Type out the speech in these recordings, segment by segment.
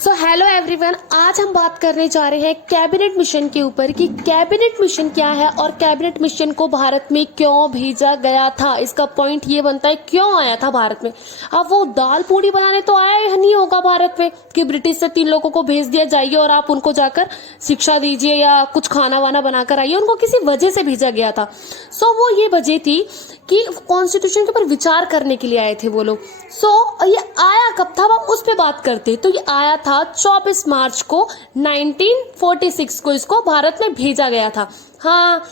So hello everyone, आज हम बात करने जा रहे हैं कैबिनेट मिशन के ऊपर कि कैबिनेट मिशन क्या है और कैबिनेट मिशन को भारत में क्यों भेजा गया था। इसका पॉइंट ये बनता है क्यों आया था भारत में। अब वो दाल पूड़ी बनाने तो आया नहीं होगा भारत में कि ब्रिटिश से 3 लोगों को भेज दिया जाइए और आप उनको जाकर शिक्षा दीजिए या कुछ खाना वाना बनाकर आइए। उनको किसी वजह से भेजा गया था। सो वो ये वजह थी कि कॉन्स्टिट्यूशन के ऊपर विचार करने के लिए आए थे वो लोग। सो ये आया कब था, हम उस पर बात करते। तो ये आया था 24 मार्च को 1946 को इसको भारत में भेजा गया था। हाँ,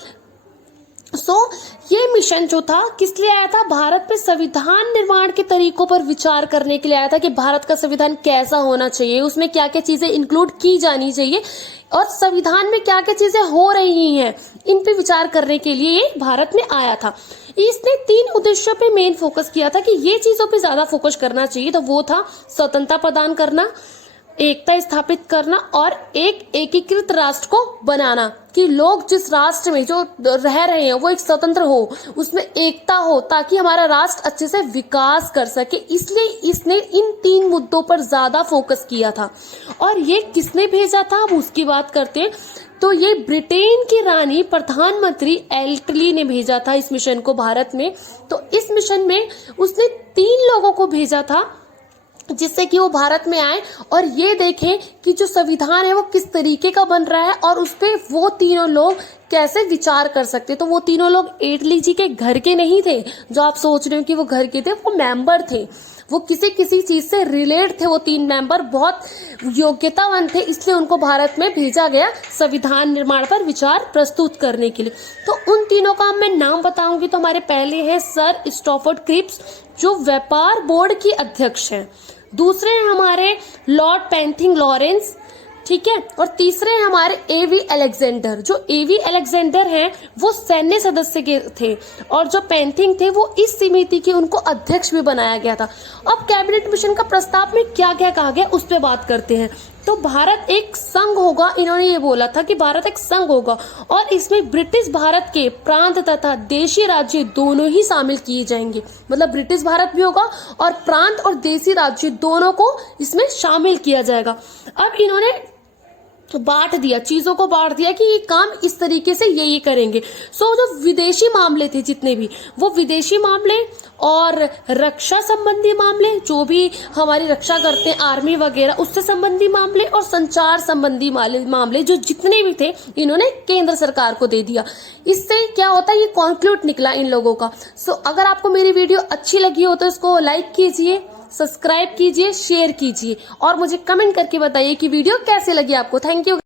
ये मिशन जो था किस लिए आया था, भारत में संविधान निर्माण के तरीकों पर विचार करने के लिए आया था कि भारत का संविधान कैसा होना चाहिए, उसमें क्या क्या चीजें इंक्लूड की जानी चाहिए और संविधान में क्या क्या चीजें हो रही हैं, इन पे विचार करने के लिए ये भारत में आया था। इसने 3 उद्देश्यों पे मेन फोकस किया था कि ये चीजों पे ज्यादा फोकस करना चाहिए। तो वो था स्वतंत्रता प्रदान करना, एकता स्थापित करना और एक एकीकृत राष्ट्र को बनाना कि लोग जिस राष्ट्र में जो रह रहे हैं वो एक स्वतंत्र हो, उसमें एकता हो ताकि हमारा राष्ट्र अच्छे से विकास कर सके। इसलिए इसने इन 3 मुद्दों पर ज्यादा फोकस किया था। और ये किसने भेजा था, अब उसकी बात करते हैं। तो ये ब्रिटेन की रानी प्रधानमंत्री एल्टली ने भेजा था इस मिशन को भारत में। तो इस मिशन में उसने 3 लोगों को भेजा था जिससे कि वो भारत में आए और ये देखें कि जो संविधान है वो किस तरीके का बन रहा है और उस पे वो तीनों लोग कैसे विचार कर सकते। तो वो तीनों लोग एटली जी के घर के नहीं थे जो आप सोच रहे हो कि वो घर के थे, वो मेंबर थे, वो किसी किसी चीज से रिलेट थे। वो 3 मेंबर बहुत योग्यतावान थे, इसलिए उनको भारत में भेजा गया संविधान निर्माण पर विचार प्रस्तुत करने के लिए। तो उन तीनों का मैं नाम बताऊंगी। तो हमारे पहले हैं सर स्टैफोर्ड क्रिप्स जो व्यापार बोर्ड की अध्यक्ष हैं, दूसरे हैं हमारे लॉर्ड पेंथिंग लॉरेंस, ठीक है, और तीसरे हैं हमारे एवी अलेक्जेंडर। जो एवी अलेक्जेंडर हैं वो सैन्य सदस्य के थे और जो पेंथिंग थे वो इस समिति के उनको अध्यक्ष भी बनाया गया था। अब कैबिनेट मिशन का प्रस्ताव में क्या क्या कहा गया उस पर बात करते हैं। तो भारत एक संघ होगा, इन्होंने ये बोला था कि भारत एक संघ होगा और इसमें ब्रिटिश भारत के प्रांत तथा देशी राज्य दोनों ही शामिल किए जाएंगे। मतलब ब्रिटिश भारत भी होगा और प्रांत और देशी राज्य दोनों को इसमें शामिल किया जाएगा। अब इन्होंने बांट दिया, चीजों को बांट दिया कि ये काम इस तरीके से ये करेंगे। जो विदेशी मामले थे जितने भी, वो विदेशी मामले और रक्षा संबंधी मामले, जो भी हमारी रक्षा करते हैं आर्मी वगैरह, उससे संबंधी मामले और संचार संबंधी मामले जो जितने भी थे इन्होंने केंद्र सरकार को दे दिया। इससे क्या होता है, ये कॉन्क्लूड निकला इन लोगों का। अगर आपको मेरी वीडियो अच्छी लगी हो तो इसको लाइक कीजिए, सब्सक्राइब कीजिए, शेयर कीजिए और मुझे कमेंट करके बताइए कि वीडियो कैसे लगी आपको। Thank you.